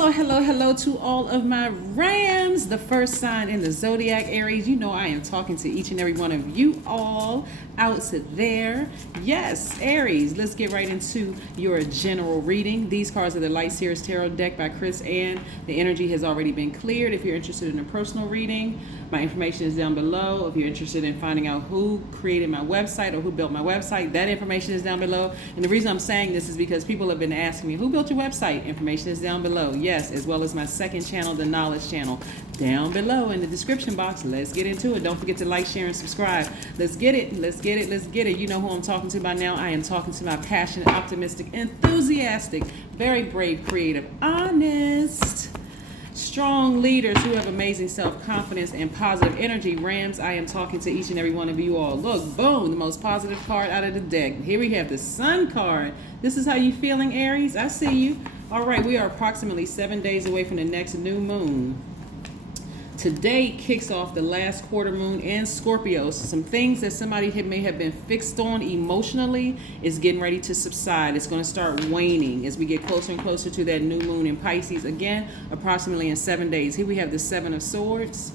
Hello to all of my Rams, the first sign in the Zodiac, Aries. You know I am talking to each and every one of you all out there. Yes, Aries, let's get right into your general reading. These cards are the Light Series Tarot deck by Chris Ann. The energy has already been cleared. If you're interested in a personal reading, my information is down below. If you're interested in finding out who created my website or who built my website, that information is down below. And the reason I'm saying this is because people have been asking me, who built your website? Information is down below. Yes, as well as my second channel, the Knowledge Channel, down below in the description box. Let's get into it. Don't forget to like, share, and subscribe. Let's get it. Let's get it. Let's get it. You know who I'm talking to by now. I am talking to my passionate, optimistic, enthusiastic, very brave, creative, honest, strong leaders who have amazing self-confidence and positive energy. Rams, I am talking to each and every one of you all. Look, boom, the most positive card out of the deck. Here we have the Sun card. This is how you feeling, Aries? I see you. All right, we are approximately 7 days away from the next new moon. Today kicks off the last quarter moon in Scorpio. So some things that somebody may have been fixed on emotionally is getting ready to subside. It's going to start waning as we get closer and closer to that new moon in Pisces. Again, approximately in 7 days. Here we have the Seven of Swords.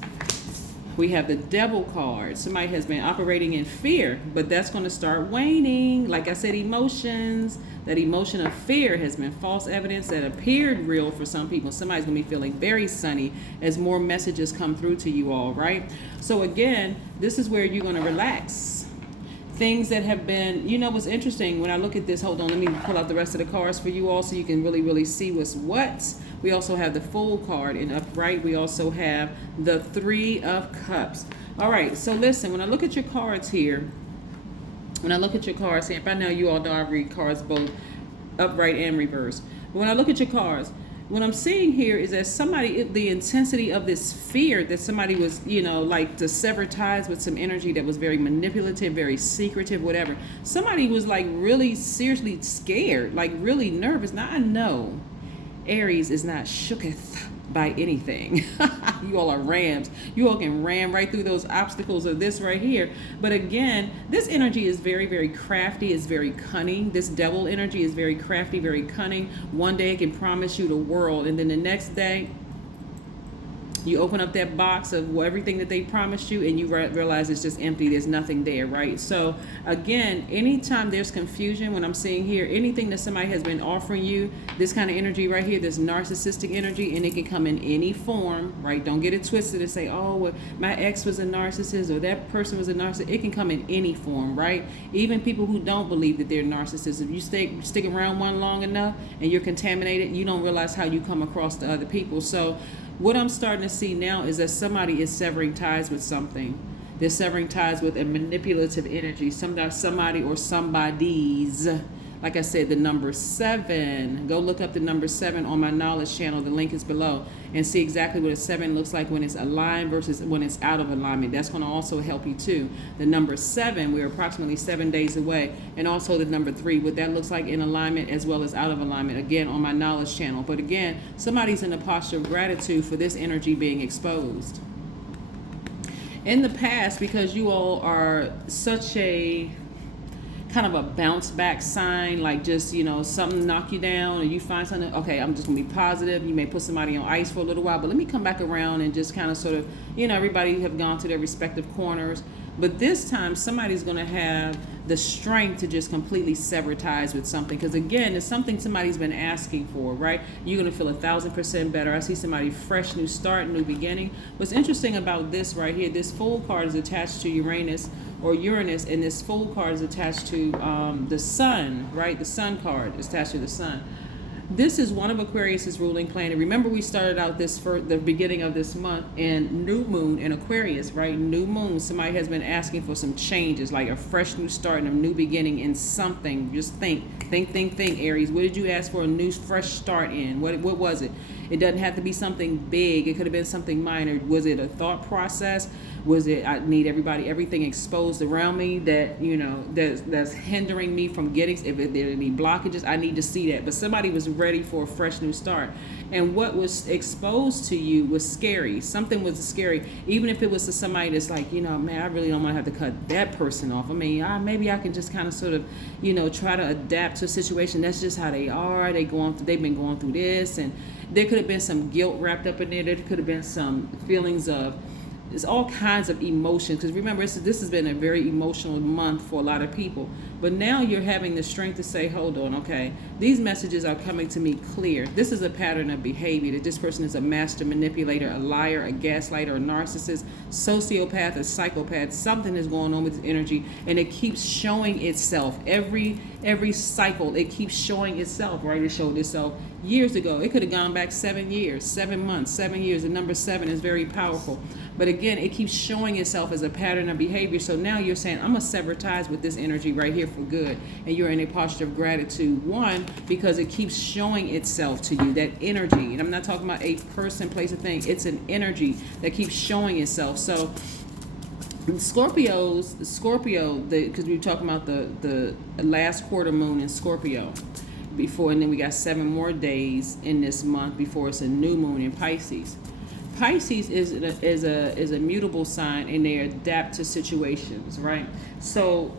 We have the Devil card. Somebody has been operating in fear, but that's going to start waning. Like I said, emotions. That emotion of fear has been false evidence that appeared real for some people. Somebody's going to be feeling very sunny as more messages come through to you all, right? So again, this is where you're going to relax. Things that have been, you know what's interesting, when I look at this, hold on, let me pull out the rest of the cards for you all so you can really see what's what. We also have the Fool card, and upright we also have the Three of Cups. All right, so listen, when I look at your cards here, by now you all know I read cards both upright and reverse. But when I look at your cards, what I'm seeing here is that somebody, the intensity of this fear that somebody was, like to sever ties with some energy that was very manipulative, very secretive, whatever. Somebody was like really seriously scared, like really nervous. Now I know Aries is not shooketh by anything. You all are Rams. You all can ram right through those obstacles of this right here. But again, this energy is very crafty. It's very cunning. This devil energy is very crafty, very cunning. One day it can promise you the world, and then the next day you open up that box of everything that they promised you and you realize it's just empty. There's nothing there, right? So again, anytime there's confusion, when I'm seeing here, anything that somebody has been offering you, this kind of energy right here, this narcissistic energy, and it can come in any form, right? Don't get it twisted and say, oh, well, my ex was a narcissist or that person was a narcissist. It can come in any form, right? Even people who don't believe that they're narcissists, if you stick around one long enough and you're contaminated, you don't realize how you come across to other people. So what I'm starting to see now is that somebody is severing ties with something. They're severing ties with a manipulative energy. Somebody or somebody's. Like I said, the number 7. Go look up the number 7 on my Knowledge Channel. The link is below. And see exactly what a 7 looks like when it's aligned versus when it's out of alignment. That's going to also help you too. The number 7, we're approximately 7 days away. And also the number 3, what that looks like in alignment as well as out of alignment. Again, on my Knowledge Channel. But again, somebody's in a posture of gratitude for this energy being exposed. In the past, because you all are such a kind of a bounce back sign, like just, something knock you down or you find something, okay, I'm just gonna be positive. You may put somebody on ice for a little while, but let me come back around and just kind of sort of, everybody have gone to their respective corners. But this time somebody's gonna have the strength to just completely sever ties with something. Because again, it's something somebody's been asking for, right? You're gonna feel 1,000% better. I see somebody fresh, new start, new beginning. What's interesting about this right here, this Fool card is attached to Uranus, and this Fool card is attached to the Sun, right? The Sun card is attached to the Sun. This is one of Aquarius's ruling planet. Remember, we started out this for the beginning of this month in new moon in Aquarius, right? New moon. Somebody has been asking for some changes, like a fresh new start and a new beginning in something. Just think, Aries. What did you ask for a new, fresh start in? What was it? It doesn't have to be something big. It could have been something minor. Was it a thought process? Was it, I need everything exposed around me that, that's hindering me from getting, if there are any blockages, I need to see that. But somebody was ready for a fresh new start. And what was exposed to you was scary. Something was scary, even if it was to somebody that's like, you know, man, I really don't want to have to cut that person off. I mean, maybe I can just kind of sort of, you know, try to adapt to a situation. That's just how they are. They've been going through this, and there could have been some guilt wrapped up in there. There could have been some feelings of, it's all kinds of emotions, because remember, this has been a very emotional month for a lot of people. But now you're having the strength to say, hold on, okay, these messages are coming to me clear. This is a pattern of behavior, that this person is a master manipulator, a liar, a gaslighter, a narcissist, sociopath, a psychopath. Something is going on with this energy, and it keeps showing itself. Every cycle, it keeps showing itself, right? It showed itself years ago. It could have gone back 7 years, 7 months, 7 years. The number 7 is very powerful. But again, it keeps showing itself as a pattern of behavior. So now you're saying, I'm going to sever ties with this energy right here for good. And you're in a posture of gratitude. One, because it keeps showing itself to you, that energy. And I'm not talking about a person, place, or thing. It's an energy that keeps showing itself. So Scorpio, because we were talking about the last quarter moon in Scorpio before, and then we got 7 more days in this month before it's a new moon in Pisces. Pisces is a mutable sign, and they adapt to situations, right? So,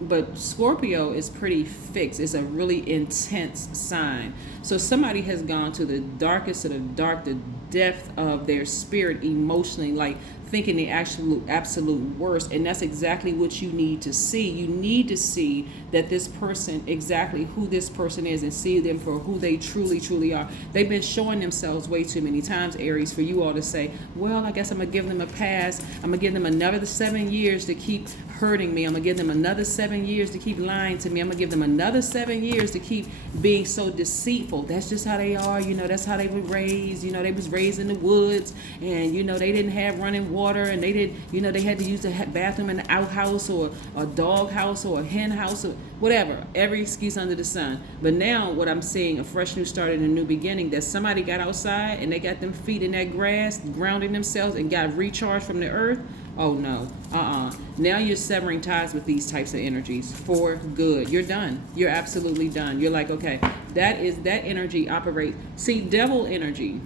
but Scorpio is pretty fixed. It's a really intense sign. So somebody has gone to the darkest of the dark, the depth of their spirit emotionally, like thinking the absolute worst. And that's exactly what you need to see. You need to see that this person, exactly who this person is, and see them for who they truly are. They've been showing themselves way too many times, Aries, for you all to say, well, I guess I'm going to give them a pass. I'm going to give them another 7 years to keep hurting me. I'm going to give them another 7 years to keep lying to me. I'm going to give them another 7 years to keep being so deceitful. That's just how they are. You know, that's how they were raised. You know, they was raised in the woods, and, you know, they didn't have running water, and they didn't, you know, they had to use the bathroom in the outhouse or a dog house or a hen house or whatever. Every excuse under the sun. But now what I'm seeing, a fresh new start and a new beginning, that somebody got outside and they got them feet in that grass, grounding themselves, and got recharged from the earth. Oh no, Now you're severing ties with these types of energies for good. You're done. You're absolutely done. You're like, okay, that energy operate. See, devil energy.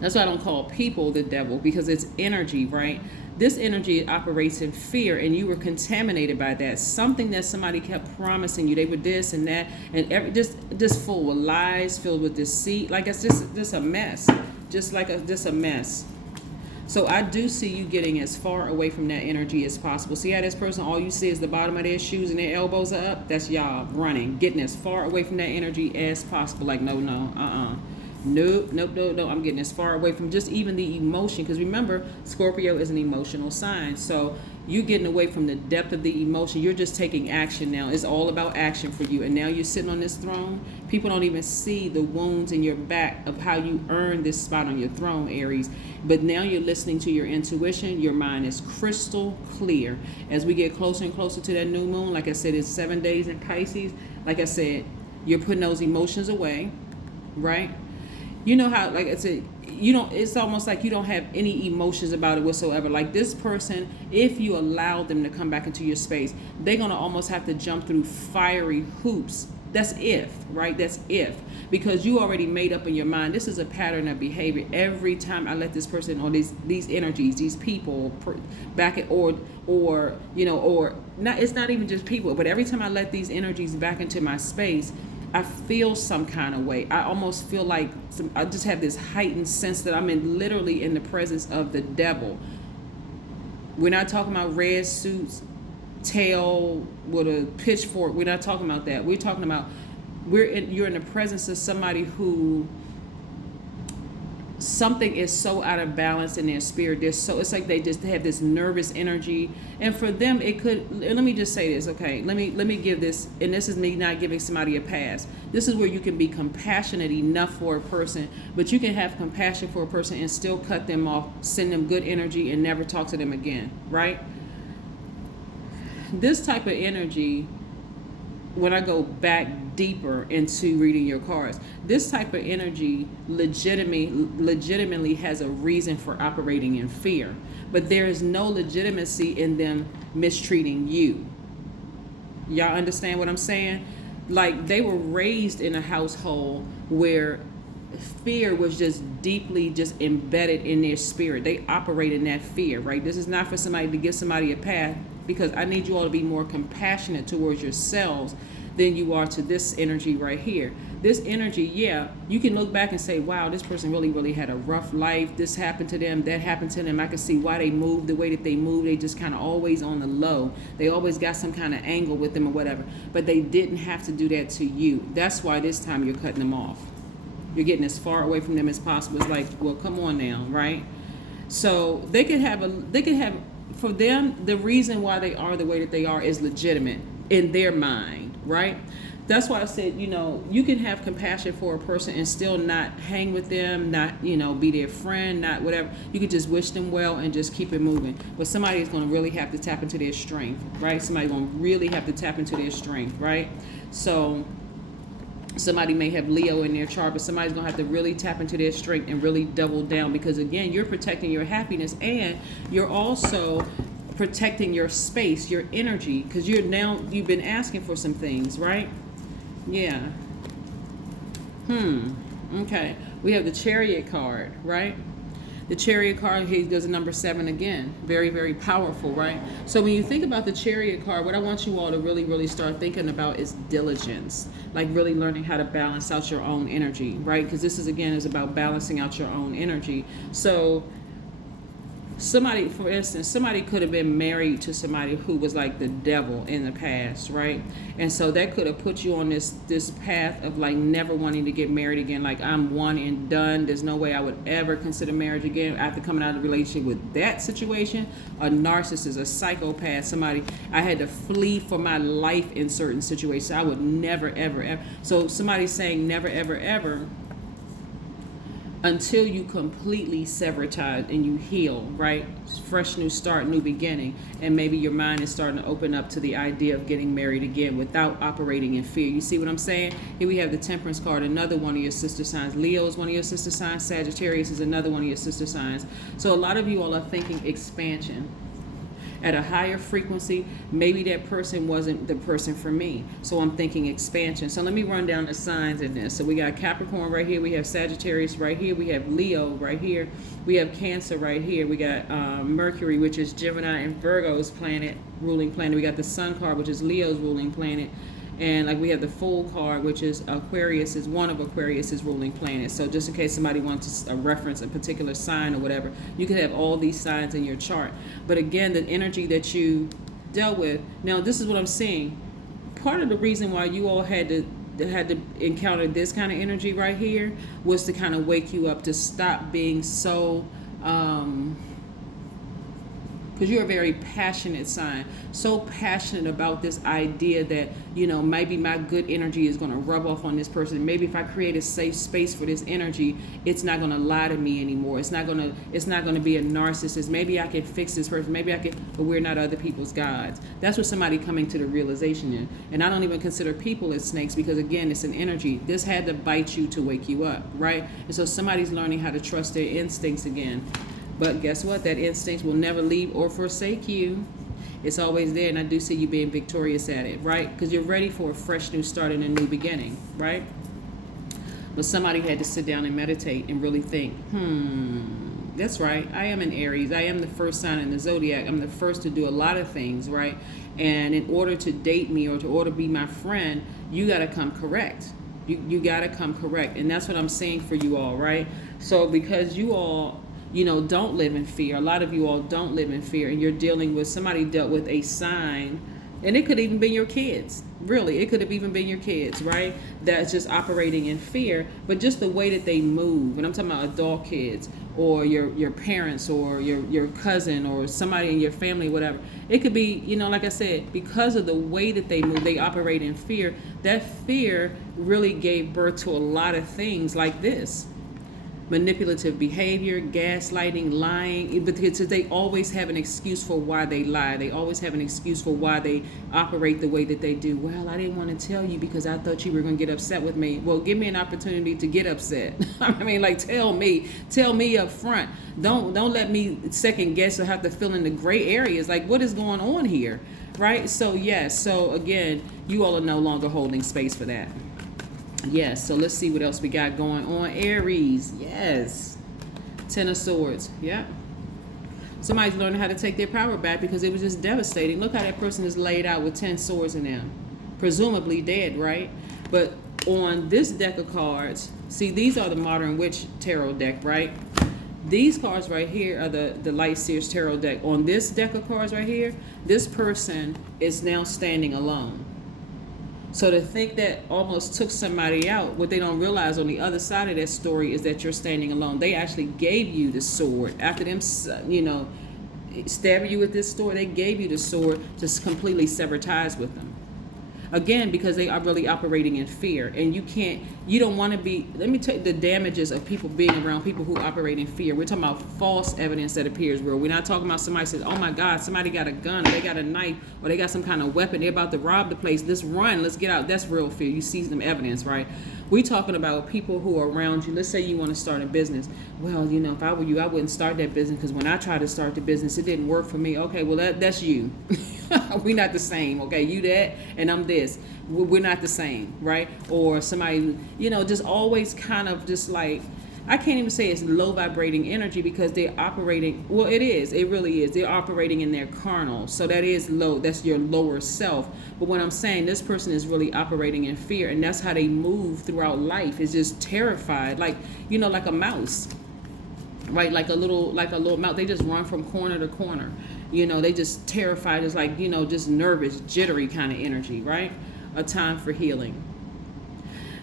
That's why I don't call people the devil, because it's energy, right? This energy operates in fear, and you were contaminated by that. Something that somebody kept promising you. They were this and that, and just full of lies, filled with deceit. Like it's just a mess. Just a mess. So I do see you getting as far away from that energy as possible. See how this person, all you see is the bottom of their shoes and their elbows are up? That's y'all running, getting as far away from that energy as possible. Like, no, Nope. I'm getting as far away from just even the emotion. Because remember, Scorpio is an emotional sign. So you're getting away from the depth of the emotion. You're just taking action now. It's all about action for you. And now you're sitting on this throne. People don't even see the wounds in your back of how you earned this spot on your throne, Aries. But now you're listening to your intuition. Your mind is crystal clear. As we get closer and closer to that new moon, like I said, it's 7 days in Pisces. Like I said, you're putting those emotions away, right? You know how, like I said, it's almost like you don't have any emotions about it whatsoever. Like this person, if you allow them to come back into your space, they're going to almost have to jump through fiery hoops. That's if, right? That's if. Because you already made up in your mind, this is a pattern of behavior. Every time I let this person, or these energies, these people back at, or not, it's not even just people, but every time I let these energies back into my space, I feel some kind of way. I almost feel like I just have this heightened sense that I'm literally in the presence of the devil. We're not talking about red suits, tail with a pitchfork. We're not talking about that. We're talking about you're in the presence of somebody who something is so out of balance in their spirit. It's like they just have this nervous energy, and for them it could. Let me just say this, okay? Let me give this, and this is me not giving somebody a pass. This is where you can be compassionate enough for a person, but you can have compassion for a person and still cut them off, send them good energy, and never talk to them again, right? This type of energy, when I go back deeper into reading your cards, this type of energy legitimately has a reason for operating in fear, but there is no legitimacy in them mistreating you. Y'all understand what I'm saying? like they were raised in a household where fear was just deeply just embedded in their spirit. They operate in that fear, right? This is not for somebody to give somebody a path, because I need you all to be more compassionate towards yourselves than you are to this energy right here. This energy, yeah, you can look back and say, wow, this person really, really had a rough life. This happened to them, that happened to them. I can see why they moved the way that they moved. They just kind of always on the low. They always got some kind of angle with them or whatever. But they didn't have to do that to you. That's why this time you're cutting them off. You're getting as far away from them as possible. It's like, well, come on now, right? So they could have, for them, the reason why they are the way that they are is legitimate in their mind, right? That's why I said, you can have compassion for a person and still not hang with them, not, be their friend, not whatever. You could just wish them well and just keep it moving. But somebody is going to really have to tap into their strength, right? Somebody's going to really have to tap into their strength, right? So somebody may have Leo in their chart, but somebody's going to have to really tap into their strength and really double down, because, again, you're protecting your happiness and you're also protecting your space, your energy, because you've been asking for some things, right? Yeah. Okay. We have the Chariot card, right? The Chariot card, he does a number 7 again. Very, very powerful, right? So when you think about the Chariot card, what I want you all to really, really start thinking about is diligence. Like really learning how to balance out your own energy, right? Because this is about balancing out your own energy. So somebody, for instance, somebody could have been married to somebody who was like the devil in the past, right? And so that could have put you on this path of like never wanting to get married again. Like, I'm one and done. There's no way I would ever consider marriage again after coming out of a relationship with that situation. A narcissist, a psychopath, somebody, I had to flee for my life in certain situations. I would never, ever, ever. So somebody's saying never, ever, ever, until you completely sever ties and you heal, right? Fresh new start, new beginning. And maybe your mind is starting to open up to the idea of getting married again without operating in fear. You see what I'm saying? Here we have the Temperance card, another one of your sister signs. Leo is one of your sister signs. Sagittarius is another one of your sister signs. So a lot of you all are thinking expansion at a higher frequency. Maybe that person wasn't the person for me, so I'm thinking expansion. So let me run down the signs in this. So we got Capricorn right here, we have Sagittarius right here, we have Leo right here, we have Cancer right here, we got Mercury, which is Gemini and Virgo's ruling planet. We got the Sun card, which is Leo's ruling planet. And like we have the Fool card, which is Aquarius, is one of Aquarius's ruling planets. So just in case somebody wants to reference a particular sign or whatever, you could have all these signs in your chart. But again, the energy that you dealt with, now this is what I'm seeing. Part of the reason why you all had to encounter this kind of energy right here was to kind of wake you up, to stop being so because you're a very passionate sign, so passionate about this idea that, maybe my good energy is going to rub off on this person. Maybe if I create a safe space for this energy, it's not going to lie to me anymore. It's not going to be a narcissist. Maybe I can fix this person. Maybe I can, but we're not other people's gods. That's what somebody coming to the realization in. And I don't even consider people as snakes, because again, it's an energy. This had to bite you to wake you up, right? And so somebody's learning how to trust their instincts again. But guess what? That instinct will never leave or forsake you. It's always there, and I do see you being victorious at it, right? Because you're ready for a fresh new start and a new beginning, right? But somebody had to sit down and meditate and really think, that's right. I am an Aries. I am the first sign in the Zodiac. I'm the first to do a lot of things, right? And in order to date me or to order to be my friend, you got to come correct. You got to come correct. And that's what I'm saying for you all, right? So because you all, don't live in fear. A lot of you all don't live in fear, and you're dealing with, somebody dealt with a sign, and it could even be your kids. Really, it could have even been your kids, right? That's just operating in fear, but just the way that they move. And I'm talking about adult kids, or your parents, or your cousin, or somebody in your family, whatever. It could be, like I said, because of the way that they move, they operate in fear. That fear really gave birth to a lot of things like this. Manipulative behavior, gaslighting, lying, because they always have an excuse for why they lie. They always have an excuse for why they operate the way that they do. Well, I didn't want to tell you because I thought you were going to get upset with me. Well, give me an opportunity to get upset. I mean, like, tell me up front. Don't let me second guess or have to fill in the gray areas. Like, what is going on here? right? So yes, so again, you all are no longer holding space for that. Yes, so let's see what else we got going on. Aries, yes. Ten of Swords, yeah. Somebody's learning how to take their power back because it was just devastating. Look how that person is laid out with 10 swords in them. Presumably dead, right? But on this deck of cards, see, these are the Modern Witch Tarot deck, right? These cards right here are the Light Seers Tarot deck. On this deck of cards right here, this person is now standing alone. So to think that almost took somebody out, what they don't realize on the other side of that story is that you're standing alone. They actually gave you the sword. After them, you know, stabbing you with this sword, they gave you the sword to completely sever ties with them. Again, because they are really operating in fear. And you don't want to be, let me tell you the damages of people being around people who operate in fear. We're talking about false evidence that appears real. We're not talking about somebody says, oh my God, somebody got a gun, or they got a knife, or they got some kind of weapon. They're about to rob the place. Let's run. Let's get out. That's real fear. You see some evidence, right? We're talking about people who are around you. Let's say you want to start a business. Well, you know, if I were you, I wouldn't start that business because when I tried to start the business, it didn't work for me. Okay, well, that's you. We're not the same, okay? You that, and I'm this. We're not the same, right? Or somebody, you know, just always kind of just like, I can't even say it's low vibrating energy because they're operating, well, it is. It really is. They're operating in their carnal. So that is low. That's your lower self. But what I'm saying, this person is really operating in fear, and that's how they move throughout life. Is just terrified, like, you know, like a mouse, right? Like a little mouse. They just run from corner to corner. You know, they just terrified. It's like, you know, just nervous, jittery kind of energy, right? A time for healing.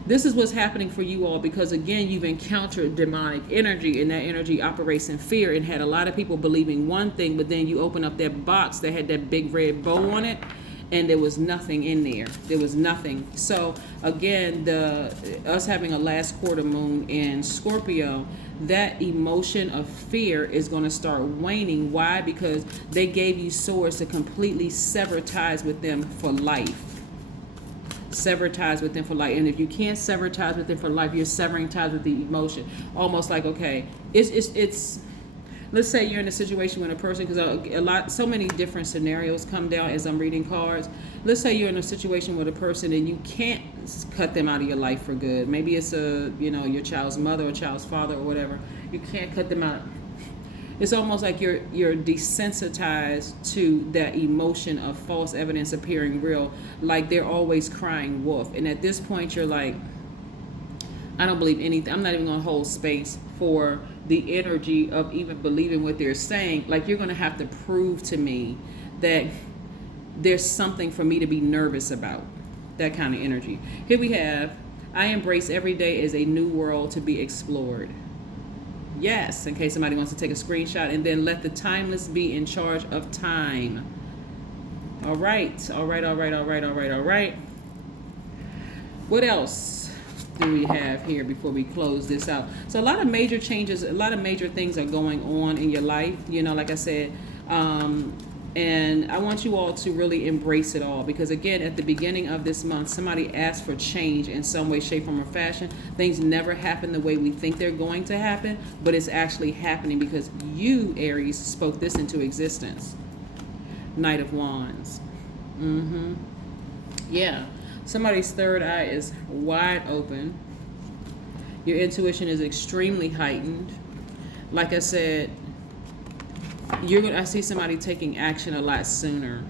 This is what's happening for you all because, again, you've encountered demonic energy, and that energy operates in fear and had a lot of people believing one thing, but then you open up that box that had that big red bow on it, and there was nothing in there. There was nothing. So, again, us having a last quarter moon in Scorpio, that emotion of fear is going to start waning. Why? Because they gave you swords to completely sever ties with them for life. Sever ties with them for life. And if you can't sever ties with them for life, you're severing ties with the emotion. Almost like, okay, it's let's say you're in a situation with a person, because so many different scenarios come down as I'm reading cards. Let's say you're in a situation with a person and you can't cut them out of your life for good. Maybe it's your child's mother or child's father or whatever. You can't cut them out. It's almost like you're desensitized to that emotion of false evidence appearing real, like they're always crying wolf. And at this point, you're like, I don't believe anything. I'm not even going to hold space for the energy of even believing what they're saying. Like, you're going to have to prove to me that there's something for me to be nervous about. That kind of energy. Here we have, I embrace every day as a new world to be explored. Yes, in case somebody wants to take a screenshot. And then let the timeless be in charge of time. All right. What else do we have here before we close this out? So a lot of major changes, a lot of major things are going on in your life. You know, like I said, and I want you all to really embrace it all, because again, at the beginning of this month, somebody asked for change in some way, shape, form, or fashion. Things never happen the way we think they're going to happen, but it's actually happening because you, Aries, spoke this into existence. Knight of Wands. Yeah. Somebody's third eye is wide open. Your intuition is extremely heightened. Like I said, I see somebody taking action a lot sooner.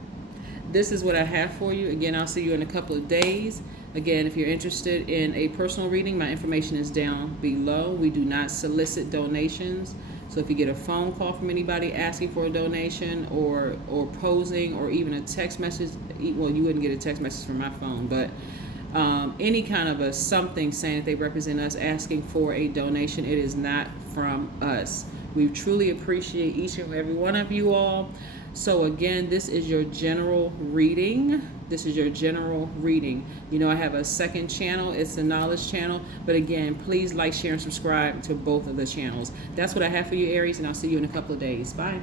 This is what I have for you. Again, I'll see you in a couple of days. Again, if you're interested in a personal reading, my information is down below. We do not solicit donations. So if you get a phone call from anybody asking for a donation or posing, or even a text message, well, you wouldn't get a text message from my phone, but any kind of a something saying that they represent us asking for a donation, it is not from us. We truly appreciate each and every one of you all. So again, this is your general reading. This is your general reading. You know, I have a second channel. It's the knowledge channel. But again, please like, share, and subscribe to both of the channels. That's what I have for you, Aries, and I'll see you in a couple of days. Bye.